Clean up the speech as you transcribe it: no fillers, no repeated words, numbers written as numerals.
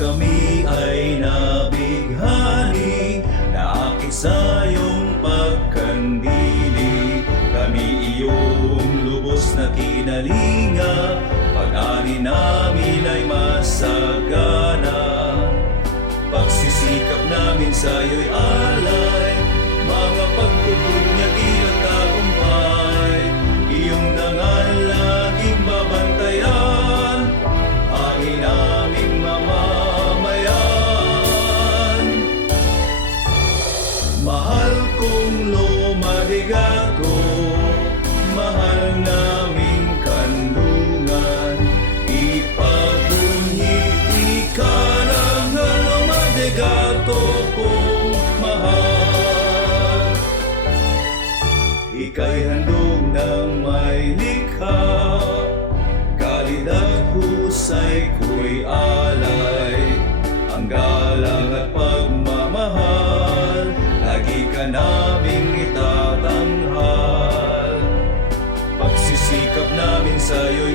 kami ay nabighani, naakit sa iyong pagkandili. Kami iyong lubos na kinalinga, pag-ani namin ay masagana. Pagsisikap namin sa iyo'y alay, mga pagpupunyagi at tagumpay. Iyong dangal laging babantayan, angin naming mamamayan. Mahal kong Loma de Gato, mahal naming kanlungan, ipagbunyi ka lang na Loma de Gato kong mahal. Ika'y handog ng may likha, kalidad husay ko'y alay. Ang galang at pagmamahal, lagi ka naming itatanghal. Pagsisikap namin sa'yo'y